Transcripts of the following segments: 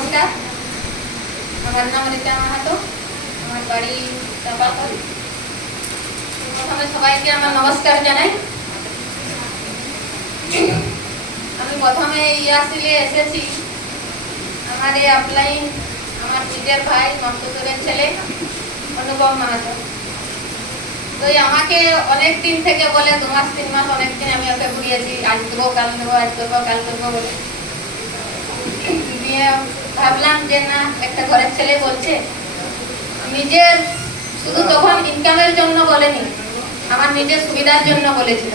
নমস্কার, আমার নাম রীতা মাহাতো, আমার বাড়ি চাপাতল। প্রথমে সবাইকে আমার নমস্কার জানাই। আমি প্রথমে ইয়াসিলে এসেছি আমার এই অফলাইন আমার নিজের ভাই মমতুজুরের ছেলে অনুপম মাহাতো। তো আমাকে অনেক দিন থেকে বলে 2 মাস 3 মাস অনেক দিন আমি ওকে ঘুরিয়েছি, আজ দেবো কাল দেবো, আজ করবো কাল করবো বলে। দিয়ে ভাবলাম যে না, একটা ঘরের ছেলে বলছে, নিজের শুধু তখন ইনকামের জন্য বলেনি, আমার নিজের সুবিধার জন্য বলেছিল।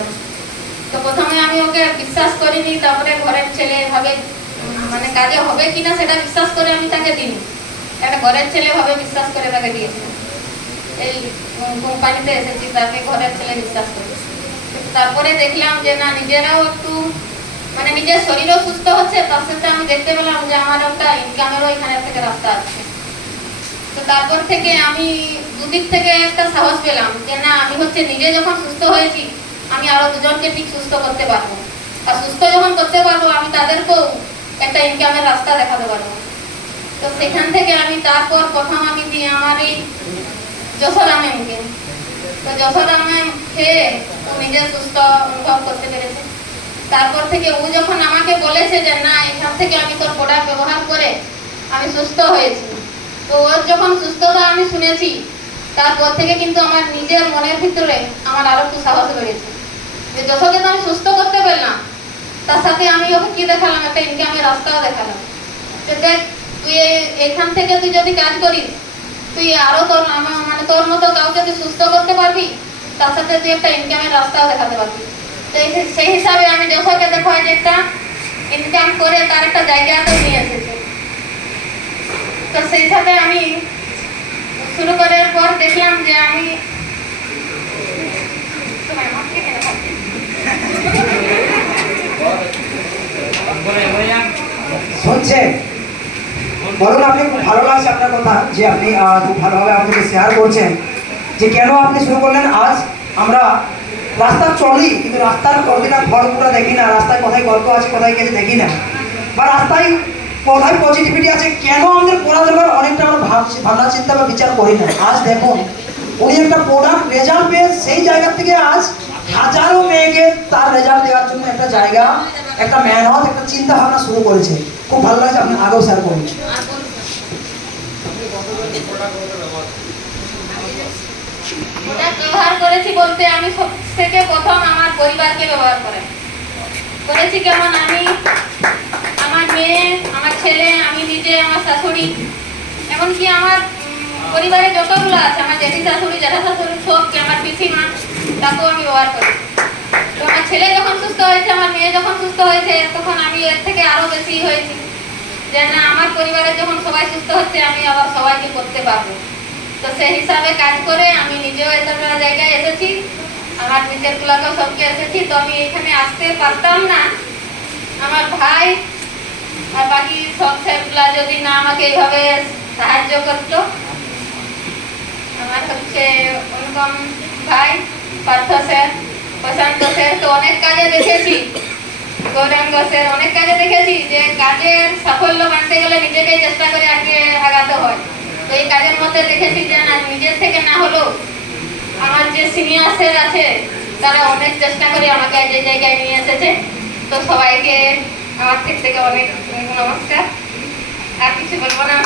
তো প্রথমে আমি ওকে বিশ্বাস করিনি, তারপরে ঘরের ছেলে ভাবে মানে কাজে হবে কিনা সেটা বিশ্বাস করে আমি তাকে দিইনি, একটা ঘরের ছেলে ভাবে বিশ্বাস করে তাকে দিয়েছি। এই কোম্পানিতে এসেছি তাকে ঘরের ছেলে বিশ্বাস করে। তারপরে দেখলাম যে না, নিজেরাও একটু মানে নিজের শরীরও সুস্থ হচ্ছে, তার সাথে আমি দেখতে পেলাম যে আমার একটা ইনকামেরও এখানে থেকে রাস্তা আছে। তো তারপর থেকে আমি দুদিক থেকে একটা সাহস পেলাম যে না, আমি হচ্ছে নিজে যখন সুস্থ হয়েছি আমি আরো দুজনকে ঠিক সুস্থ করতে পারবো, আর সুস্থ যখন করতে পারবো আমি তাদেরকেও একটা ইনকামের রাস্তা দেখাতে পারবো। তো সেখান থেকে আমি তারপর প্রথম আমি দিই আমার এই যশোদা ম্যামকে। তো যশোদা ম্যাম খেয়ে ও নিজে সুস্থ অনুভব করতে পেরেছে। তারপর থেকে ও যখন আমাকে বলেছে যে না, এখান থেকে আমি তোর প্রোডাক্ট ব্যবহার করে আমি সুস্থ হয়েছি, তো ওর যখন সুস্থতা আমি শুনেছি, তারপর থেকে কিন্তু আমার নিজের মনের ভিতরে আমার আরো একটু সাহস বেড়েছে যে যশোকে তো আমি সুস্থ করতে পারলাম, তার সাথে আমি ওকে কি দেখালাম, একটা ইনকামের রাস্তাও দেখালাম। তো দেখ, তুই এখান থেকে তুই যদি কাজ করিস, তুই আরো তোর মানে তোর মতো কাউকে তুই সুস্থ করতে পারবি, তার সাথে তুই একটা ইনকামের রাস্তাও দেখাতে পারবি। তো সেই হিসাবে আমি যশোকে দেখো যে একটা ইনকাম করে তার একটা জায়গাতে নিয়ে এসেছে। তো সেই সাথে আমি শুরু করার পর দেখলাম যে আমি শুনছেন, বলুন। আপনি খুব ভালো লাগছে আপনার কথা, যে আপনি খুব ভালোভাবে আমাদেরকে শেয়ার করছেন যে কেন আপনি শুরু করলেন। আজ আমরা রাস্তা চলি, কিন্তু রাস্তার অর্ডিনার ঘরগুলো দেখি না, রাস্তায় কোথায় গল্প আছে কোথায় গেছে দেখি না, বা রাস্তায় কোথায় পজিটিভিটি আছে, কেন আমাদের করা দরকার অনেকটা আমরা ভাবনা চিন্তা বা বিচার করি না। আজ দেখুন, উনি একটা প্রোডাক্ট রেজাল্ট পেয়ে সেই জায়গা থেকে আজ হাজারো মেয়েকে তার রেজাল্ট দেওয়ার জন্য একটা জায়গা, একটা মেহনত, একটা চিন্তা ভাবনা শুরু করেছে। খুব ভালো লাগছে, আপনি আগেও শেয়ার করুন। প্রোডাক্ট ব্যবহার করেছি বলতে আমি সব থেকে প্রথম আমার পরিবারকে ব্যবহার করেছি। কেমন আমি, আমার মেয়ে, আমার ছেলে, আমি নিজে, আমার শাশুড়ি, এমনকি আমার পরিবারে যতগুলো আছে, আমার জেঠি শাশুড়ি, জ্যাঠা শাশুড়ি, সবকে, আমার পিসিমা, তাকেও আমি ব্যবহার করি। তো আমার ছেলে যখন সুস্থ হয়েছে, আমার মেয়ে যখন সুস্থ হয়েছে, তখন আমি এর থেকে আরো বেশি হয়েছি যে না, আমার পরিবারে যখন সবাই সুস্থ হচ্ছে আমি আবার সবাইকে করতে পারবো। তো সেই হিসাবে কাজ করে আমি নিজেও এতটা জায়গায় এসেছি, আমার নিজের গুলাকেও সবকে এসেছি। তো আমি এখানে আসতে পারতাম না, আমার ভাই আর বাকি সব স্যারগুলা যদি না আমাকে এইভাবে সাহায্য করতো। আমার হচ্ছে অনুপম ভাই, পার্থ স্যার, প্রশান্ত স্যার, তো অনেক কাজে দেখেছি, গৌরাঙ্গ স্যার, অনেক কাজে দেখেছি যে কাজের সাফল্য মানতে গেলে নিজেকেই চেষ্টা করে আগে আগাতে হয়। তো এই কাজের মধ্যে দেখেছি যে না, নিজের থেকে না হলেও আমার যে সিনিয়র স্যার আছে তারা অনেক চেষ্টা করে আমাকে যে জায়গায় নিয়ে এসেছে। তো সবাইকে আমার থেকে অনেক নমস্কার, আর কিছু বলবো না।